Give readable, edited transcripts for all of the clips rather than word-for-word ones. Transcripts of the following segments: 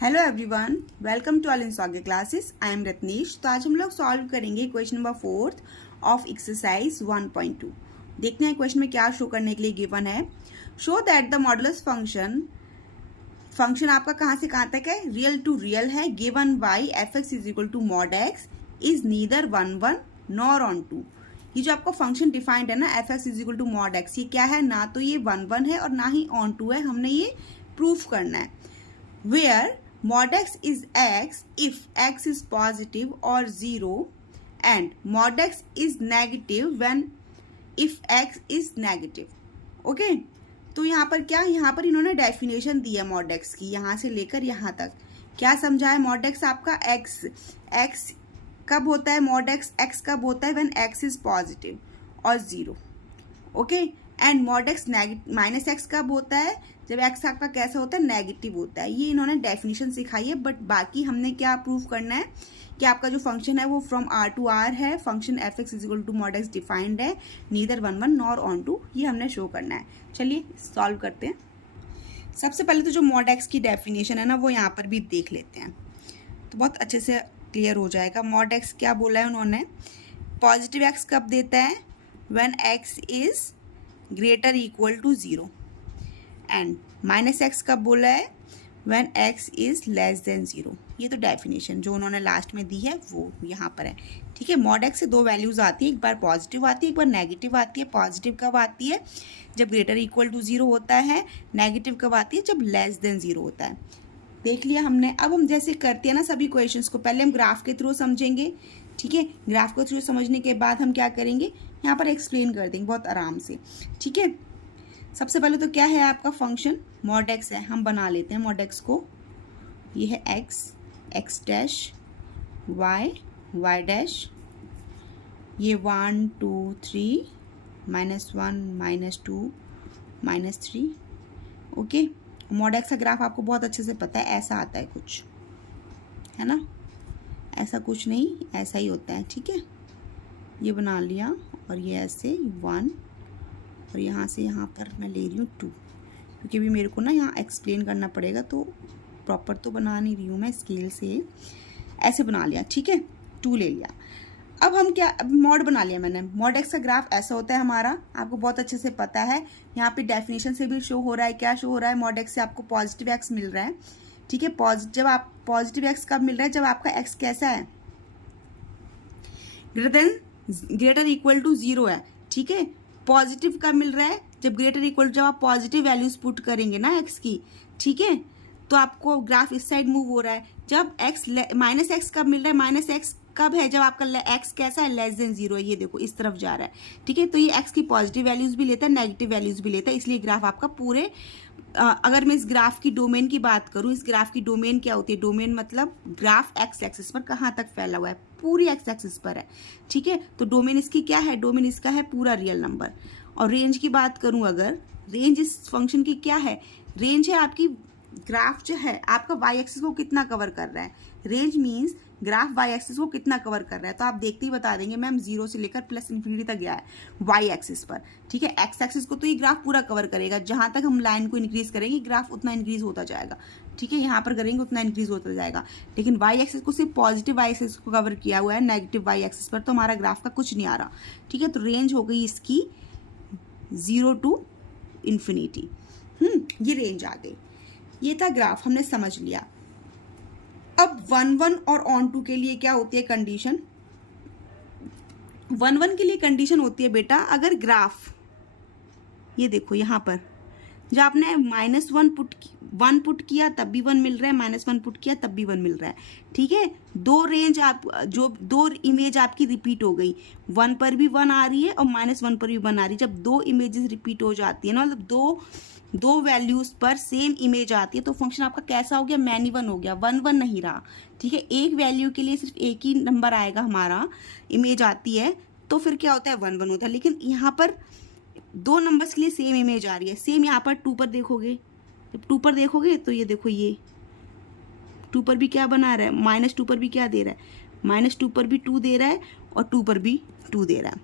Hello everyone, welcome to all in Swagat classes. I am Ratnesh. तो आज हम लोग सॉल्व करेंगे क्वेश्चन नंबर 4 ऑफ एक्सरसाइज 1.2। देखते हैं क्वेश्चन में क्या शो करने के लिए गिवन है। Show that the modulus function आपका कहाँ से कहाँ तक है, रियल टू रियल है। Given by f x is equal to mod x is neither 1 nor on 2। ये जो आपका फंक्शन डिफाइंड है ना, f x is equal to mod x, ये क्या है, ना तो ये 1 है और ना ही ऑन 2 है। हमने ये प्रूफ करना है। Where mod x is x if x is positive or 0 and mod x is negative when if x is negative. Okay तो यहाँ पर क्या, यहाँ पर इन्होंने डेफिनेशन दी है mod x की, यहाँ से लेकर यहाँ तक क्या समझा है। mod x आपका x कब होता है, mod x कब होता है, when x is positive और 0। Okay and mod x minus x कब होता है, जब x आपका कैसा होता है, नेगेटिव होता है। ये इन्होंने डेफिनेशन सिखाई है, बट बाकी हमने क्या प्रूव करना है कि आपका जो फंक्शन है वो फ्रॉम r टू r है। Function f x is equal to mod x defined है, नीदर 1 नॉर ऑन 2। ये हमने शो करना है। चलिए सॉल्व करते हैं। सबसे पहले तो जो मॉड एक्स की डेफिनेशन है ना, वो यहाँ पर भी देख लेते हैं तो बहुत अच्छे से क्लियर हो जाएगा। मॉड एक्स क्या बोला है उन्होंने, पॉजिटिव एक्स कब देता है, when x is greater equal to 0 and minus x कब बोला है, when x is less than 0। ये तो डेफिनेशन जो उन्होंने लास्ट में दी है वो यहाँ पर है। ठीक है, मॉड एक्स से दो वैल्यूज आती है, एक बार पॉजिटिव आती है, एक बार नेगेटिव आती है। पॉजिटिव कब आती है, जब ग्रेटर इक्वल टू 0 होता है। नेगेटिव कब आती है, जब लेस देन 0 होता है। देख लिया हमने। अब हम जैसे करते हैं ना सभी क्वेश्चंस को, पहले हम ग्राफ के थ्रू समझेंगे। ठीक है, ग्राफ के थ्रू समझने के बाद हम क्या करेंगे, यहाँ पर एक्सप्लेन कर देंगे बहुत आराम से। ठीक है, सबसे पहले तो क्या है आपका फंक्शन, मॉड एक्स है। हम बना लेते हैं मॉड एक्स को। ये है एक्स डैश, वाई डैश, ये 1 2 3 -1 -2 -3। ओके, मॉड एक्स का ग्राफ आपको बहुत अच्छे से पता है, ऐसा आता है कुछ, है ना। ऐसा कुछ नहीं, ऐसा ही होता है। ठीक है, ये बना लिया और ये ऐसे 1 और यहाँ से यहाँ पर मैं ले रही हूँ 2, क्योंकि अभी मेरे को ना यहाँ एक्सप्लेन करना पड़ेगा, तो प्रॉपर तो बना नहीं रही हूँ मैं, स्केल से ऐसे बना लिया। ठीक है, 2 ले लिया। अब हम क्या, अब मॉड बना लिया मैंने। मॉड एक्स का ग्राफ ऐसा होता है हमारा, आपको बहुत अच्छे से पता है। यहाँ पे डेफिनेशन से भी शो हो रहा है। क्या शो हो रहा है, मॉड एक्स से आपको पॉजिटिव एक्स मिल रहा है। ठीक है, जब आप पॉजिटिव एक्स कब मिल रहा है, जब आपका एक्स कैसा है, ग्रेटर इक्वल टू 0 है। ठीक है, पॉजिटिव कब मिल रहा है, जब ग्रेटर इक्वल, जब आप पॉजिटिव वैल्यूज पुट करेंगे ना एक्स की। ठीक है, तो आपको ग्राफ इस साइड मूव हो रहा है। जब एक्स माइनस एक्स कब मिल रहा है, माइनस एक्स कब है, जब आपका एक्स कैसा है, लेस देन 0 है। ये देखो इस तरफ जा रहा है। ठीक है, तो ये एक्स की पॉजिटिव वैल्यूज भी लेता है, नेगेटिव वैल्यूज भी लेता है, इसलिए ग्राफ आपका पूरे अगर मैं इस ग्राफ की डोमेन की बात करूं, इस ग्राफ की डोमेन क्या होती है, डोमेन मतलब ग्राफ एक्स एक्सिस पर कहाँ तक फैला हुआ है, पूरी एक्स एक्सिस पर है। ठीक है, तो डोमेन इसकी क्या है, डोमेन इसका है पूरा रियल नंबर। और रेंज की बात करूं, अगर रेंज इस फंक्शन की क्या है, रेंज है आपकी, ग्राफ जो है आपका वाई एक्सिस को कितना कवर कर रहा है। Range means graph y axis को कितना कवर कर रहा है, तो आप देखते ही बता देंगे मैम 0 से लेकर प्लस इन्फिनिटी तक गया है वाई एक्सिस पर। ठीक है, एक्स एक्सिस को तो ये ग्राफ पूरा कवर करेगा, जहां तक हम लाइन को इंक्रीज करेंगे ग्राफ उतना इंक्रीज होता जाएगा। ठीक है, यहाँ पर करेंगे उतना इंक्रीज होता जाएगा। लेकिन वाई एक्सिस को सिर्फ पॉजिटिव वाई एक्सिस को कवर किया हुआ है, नेगेटिव वाई एक्सिस पर तो हमारा ग्राफ का कुछ नहीं आ रहा। ठीक है, तो रेंज हो गई इसकी 0 टू इन्फिनिटी। ये रेंज आ गई। ये था ग्राफ, हमने समझ लिया। अब 1 और ऑन 2 के लिए क्या होती है कंडीशन, 1 के लिए कंडीशन होती है बेटा, अगर ग्राफ, ये देखो यहाँ पर जब आपने -1 पुट किया तब भी 1 मिल रहा है, -1 पुट किया तब भी 1 मिल रहा है। ठीक है, दो रेंज आप, जो दो इमेज आपकी रिपीट हो गई, 1 पर भी 1 आ रही है और -1 पर भी 1 आ रही है। जब दो इमेजेस रिपीट हो जाती है ना, मतलब दो वैल्यूज पर सेम इमेज आती है, तो फंक्शन आपका कैसा हो गया, मैनी 1 हो गया, 1 नहीं रहा। ठीक है, एक वैल्यू के लिए सिर्फ एक ही नंबर आएगा, हमारा इमेज आती है, तो फिर क्या होता है, 1 होता है। लेकिन यहाँ पर दो नंबर्स के लिए सेम इमेज आ रही है। सेम यहाँ पर 2 पर देखोगे, जब 2 पर देखोगे तो ये देखो, ये 2 पर भी क्या बना रहा है, -2 पर भी क्या दे रहा है, -2 पर भी 2 दे रहा है और 2 पर भी 2 दे रहा है।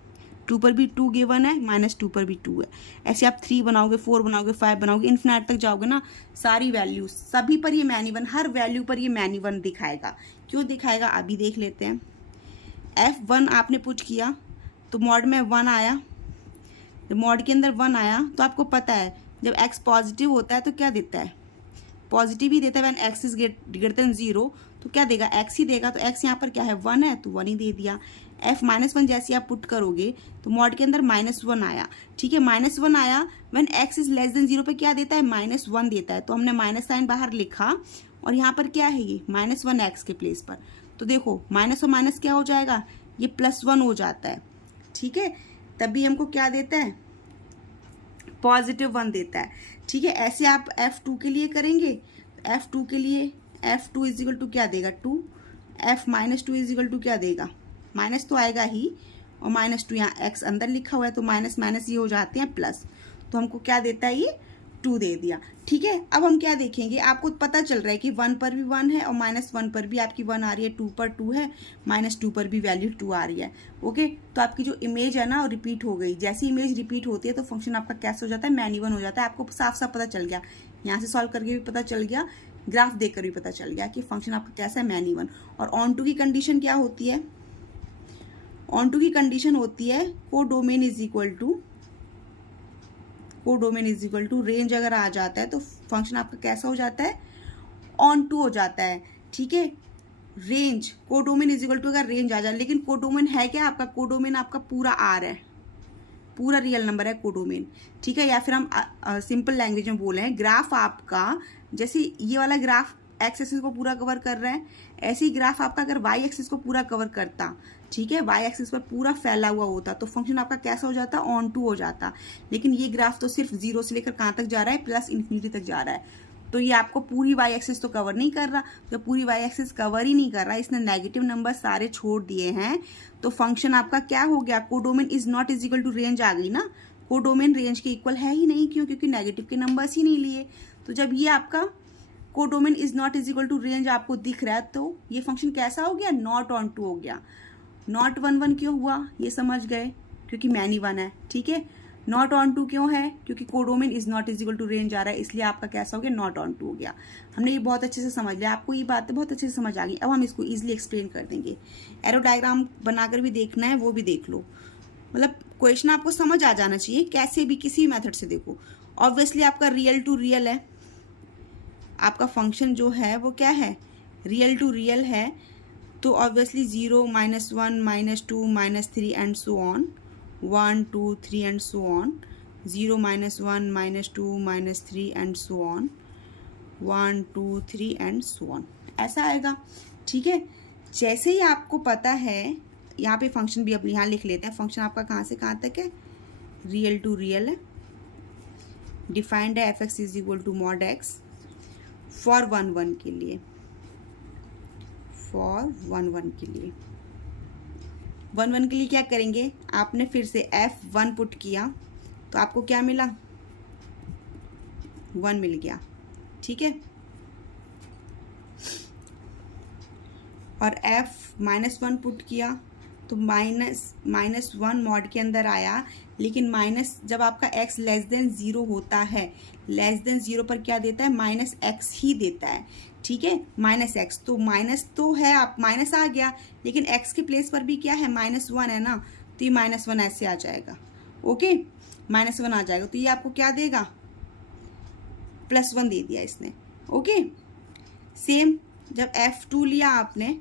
2 पर भी 2 गिवन है, -2 पर भी 2 है। ऐसे आप 3 बनाओगे, 4 बनाओगे, 5 बनाओगे, इन्फिनिट तक जाओगे ना, सारी वैल्यूज सभी पर ये मैनी वन, हर वैल्यू पर ये मैनी वन दिखाएगा। क्यों दिखाएगा अभी देख लेते हैं। F1 आपने पुट किया तो मॉड में 1 आया, जब मॉड के अंदर 1 आया तो आपको पता है जब x पॉजिटिव होता है तो क्या देता है, पॉजिटिव ही देता है। When x is greater than 0 तो क्या देगा, x ही देगा। तो x यहाँ पर क्या है, 1 है तो 1 ही दे दिया। F-1 जैसे आप पुट करोगे तो मॉड के अंदर -1 आया, ठीक है, -1 आया। When x is less than 0 पे क्या देता है, -1 देता है। तो हमने माइनस साइन बाहर लिखा और यहाँ पर क्या है, ये -1 x के प्लेस पर। तो देखो माइनस और माइनस क्या हो जाएगा, ये +1 हो जाता है, ठीक है। तभी हमको क्या देता है, +1 देता है, ठीक है। ऐसे आप F2 के लिए करेंगे, F2 के लिए F2 इज इक्वल टू क्या देगा, 2। F-2 इज इक्वल टू क्या देगा, माइनस तो आएगा ही, और -2 यहाँ x अंदर लिखा हुआ है तो माइनस माइनस ये हो जाते हैं प्लस। तो हमको क्या देता है, ये 2 दे दिया, ठीक है। अब हम क्या देखेंगे, आपको पता चल रहा है कि 1 पर भी 1 है और -1 पर भी आपकी 1 आ रही है, 2 पर 2 है, -2 पर भी वैल्यू 2 आ रही है, ओके। तो आपकी जो इमेज है ना वो रिपीट हो गई। जैसी इमेज रिपीट होती है तो फंक्शन आपका कैसे हो जाता है, मैनी वन हो जाता है। आपको साफ साफ पता चल गया, यहाँ से सॉल्व करके भी पता चल गया, ग्राफ देखकर भी पता चल गया कि फंक्शन आपका कैसा है, मैनी वन। और ऑन टू की कंडीशन क्या होती है, ऑन टू की कंडीशन होती है codomain is equal to range अगर आ जाता है तो फंक्शन आपका कैसा हो जाता है, ऑन टू हो जाता है, ठीक है। Range codomain is equal to अगर रेंज आ जाए, लेकिन कोडोमेन है क्या आपका, कोडोमेन आपका पूरा आर है, पूरा रियल नंबर है कोडोमेन, ठीक है। या फिर हम सिंपल लैंग्वेज में बोले हैं, ग्राफ आपका जैसे ये वाला ग्राफ एक्स एक्सिस को पूरा कवर कर रहा है, ऐसे ही ग्राफ आपका अगर वाई एक्सिस को पूरा कवर करता, ठीक है, वाई एक्सिस पर पूरा फैला हुआ होता तो फंक्शन आपका कैसा हो जाता, ऑन टू हो जाता। लेकिन ये ग्राफ तो सिर्फ 0 से लेकर कहाँ तक जा रहा है, +∞ तक जा रहा है। तो ये आपको पूरी वाई एक्सिस तो कवर नहीं कर रहा। जब पूरी वाई एक्सिस कवर ही नहीं कर रहा, इसने नेगेटिव नंबर सारे छोड़ दिए हैं, तो फंक्शन आपका क्या हो गया, codomain is not is equal to range आ गई ना। कोडोमेन रेंज के इक्वल है ही नहीं, क्यों, क्योंकि नेगेटिव के नंबर्स ही नहीं लिए। तो जब ये आपका codomain is not is equal to range आपको दिख रहा है तो ये फंक्शन कैसा हो गया, नॉट ऑन टू हो गया। नॉट 1 क्यों हुआ, ये समझ गए, क्योंकि मैनी वन है, ठीक है। नॉट ऑन टू क्यों है, क्योंकि codomain is not is equal to range आ रहा है, इसलिए आपका कैसा हो गया, नॉट ऑन टू हो गया। हमने ये बहुत अच्छे से समझ लिया, आपको ये बातें बहुत अच्छे से समझ आ गई। अब हम इसको इजीली एक्सप्लेन कर देंगे। एरो डायग्राम बनाकर भी देखना है, वो भी देख लो, मतलब क्वेश्चन आपको समझ आ जाना चाहिए, कैसे भी किसी मेथड से देखो। ऑब्वियसली आपका रियल टू रियल है, आपका फंक्शन जो है वो क्या है, रियल टू रियल है। तो obviously 0, -1, -2, -3 and so on, 1, 2, 3 and so on, 0, -1, -2, -3 and so on, 1, 2, 3 and so on, ऐसा आएगा, ठीक है। जैसे ही आपको पता है, यहाँ पे फंक्शन भी अब यहाँ लिख लेते हैं। फंक्शन आपका कहाँ से कहाँ तक है, रियल टू रियल है, डिफाइंड है f(x) is equal to mod x for 1, 1 के लिए, फॉर 1, 1 के लिए 1, 1 के लिए क्या करेंगे, आपने फिर से F1 पुट किया तो आपको क्या मिला, 1 मिल गया, ठीक है। और F-1 पुट किया तो -1 मॉड के अंदर आया, लेकिन माइनस जब आपका x लेस देन 0 होता है, लेस देन 0 पर क्या देता है, -x ही देता है, ठीक है, -x। तो माइनस तो है, आप माइनस आ गया, लेकिन x के प्लेस पर भी क्या है, -1 है ना, तो ये -1 ऐसे आ जाएगा, ओके, -1 आ जाएगा। तो ये आपको क्या देगा, +1 दे दिया इसने, ओके। सेम जब F2 लिया आपने,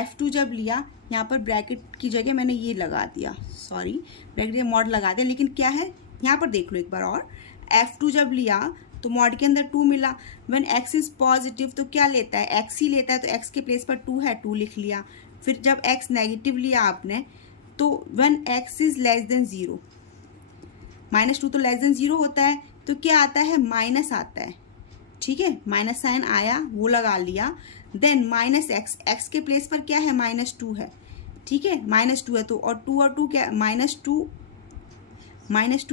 F2 जब लिया, यहाँ पर ब्रैकेट की जगह मैंने ये लगा दिया, सॉरी ब्रैकेट मॉड लगा दिया, लेकिन क्या है यहाँ पर देख लो एक बार और। F2 जब लिया तो मॉड के अंदर 2 मिला, व्हेन x इज पॉजिटिव तो क्या लेता है, x ही लेता है, तो x के प्लेस पर 2 है, 2 लिख लिया। फिर जब x नेगेटिव लिया आपने तो when x is less than 0, -2 तो लेस देन 0 होता है, तो क्या आता है, माइनस आता है, ठीक है, माइनस साइन आया, वो लगा लिया। देन -x, x के प्लेस पर क्या है, -2 है, ठीक है, -2 है, तो और 2 और 2 क्या, -2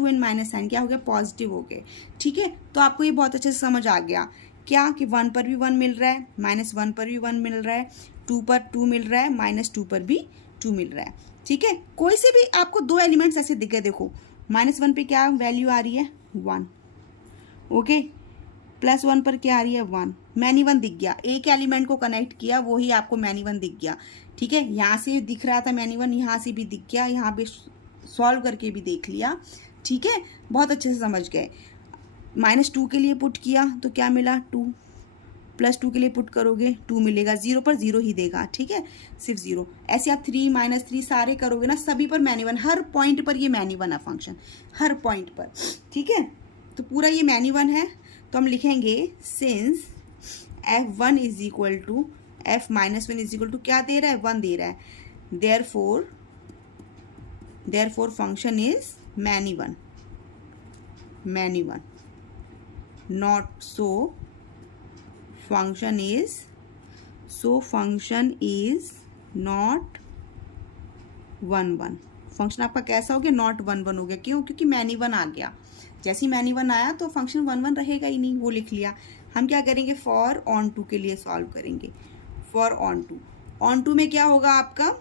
एंड माइनस साइन क्या हो गया, पॉजिटिव हो गए, ठीक है। तो आपको ये बहुत अच्छे से समझ आ गया क्या, कि 1 पर भी 1 मिल रहा है, -1 पर भी 1 मिल रहा है, 2 पर 2 मिल रहा है, -2 पर भी 2 मिल रहा है। ठीक है, कोई से भी आपको दो एलिमेंट्स ऐसे दिखे, देखो -1 पे क्या वैल्यू आ रही है 1, ओके, +1 पर क्या आ रही है 1, मैनी 1 दिख गया, एक एलिमेंट को कनेक्ट किया वही आपको मैनी 1 दिख गया। ठीक है, यहाँ से दिख रहा था मैनी 1, यहाँ से भी दिख गया, यहाँ पे सॉल्व करके भी देख लिया। ठीक है, बहुत अच्छे से समझ गए। -2 के लिए पुट किया तो क्या मिला 2, +2 के लिए पुट करोगे 2 मिलेगा, 0 पर 0 ही देगा। ठीक है, सिर्फ 0। ऐसे आप 3 -3 सारे करोगे ना, सभी पर मैनी 1, हर पॉइंट पर ये मैनी 1 है फंक्शन, हर पॉइंट पर। ठीक है, तो पूरा ये मैनी 1 है, तो हम लिखेंगे since f1 is equal to f -1 is equal to क्या दे रहा है 1 दे रहा है, therefore function is many 1, not so function is not 1 1। Function आपका कैसा हो गया, नॉट 1 1 हो गया। क्यों? क्योंकि मैनी 1 आ गया। जैसे ही मैनी 1 आया तो फंक्शन 1 1 रहेगा ही नहीं, वो लिख लिया। हम क्या करेंगे, फॉर ऑन टू के लिए सॉल्व करेंगे। फॉर ऑन टू में क्या होगा आपका,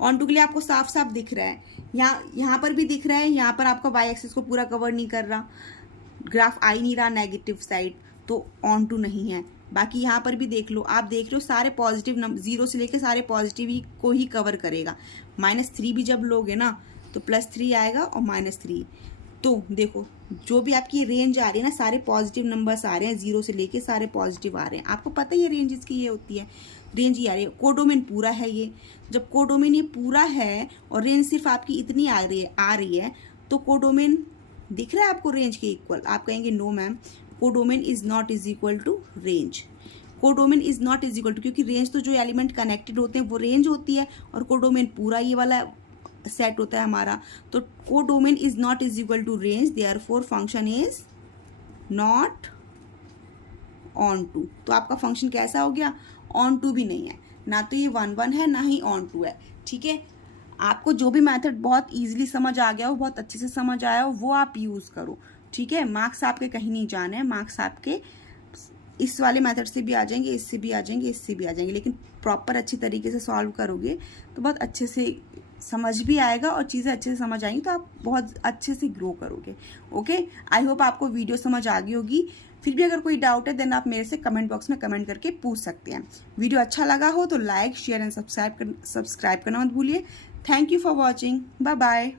ऑन टू के लिए आपको साफ साफ दिख रहा है, यहाँ पर भी दिख रहा है, यहाँ पर आपका वाई एक्सिस को पूरा कवर नहीं कर रहा, ग्राफ आ ही नहीं रहा नेगेटिव साइड, तो ऑन टू नहीं है। बाकी यहाँ पर भी देख लो, आप देख रहे हो सारे पॉजिटिव नंबर, 0 से लेकर सारे पॉजिटिव ही को ही कवर करेगा। -3 भी जब लोगे ना तो +3 आएगा और -3। तो देखो जो भी आपकी रेंज आ रही है ना, सारे पॉजिटिव नंबर्स आ रहे हैं, 0 से लेके सारे पॉजिटिव आ रहे हैं। आपको पता ही है रेंज इसकी ये होती है, रेंज ही आ रही है। कोडोमेन पूरा है ये, जब कोडोमेन ये पूरा है और रेंज सिर्फ आपकी इतनी आ रही है तो कोडोमेन दिख रहा है आपको रेंज के इक्वल। आप कहेंगे no ma'am, codomain is not is equal to range. Codomain is not is equal to, क्योंकि रेंज तो जो एलिमेंट कनेक्टेड होते हैं वो रेंज होती है, और कोडोमेन पूरा ये वाला सेट होता है हमारा। तो codomain is not is equal to range, therefore function is not onto. तो आपका फंक्शन कैसा हो गया, ऑन टू भी नहीं है, ना तो ये 1 1 है ना ही ऑन टू है। ठीक है, आपको जो भी मेथड बहुत इजीली समझ आ गया हो, बहुत अच्छे से समझ आया हो, वो आप यूज़ करो। ठीक है, मार्क्स आपके कहीं नहीं जाने हैं, मार्क्स आपके इस वाले मेथड से भी आ जाएंगे, इससे भी आ जाएंगे, इससे भी आ जाएंगे, लेकिन प्रॉपर अच्छी तरीके से सॉल्व करोगे तो बहुत अच्छे से समझ भी आएगा और चीज़ें अच्छे से समझ आएंगी तो आप बहुत अच्छे से ग्रो करोगे। ओके, आई होप आपको वीडियो समझ आ गई होगी। फिर भी अगर कोई डाउट है देन आप मेरे से कमेंट बॉक्स में कमेंट करके पूछ सकते हैं। वीडियो अच्छा लगा हो तो लाइक शेयर एंड सब्सक्राइब करना मत भूलिए। Thank you for watching, bye bye.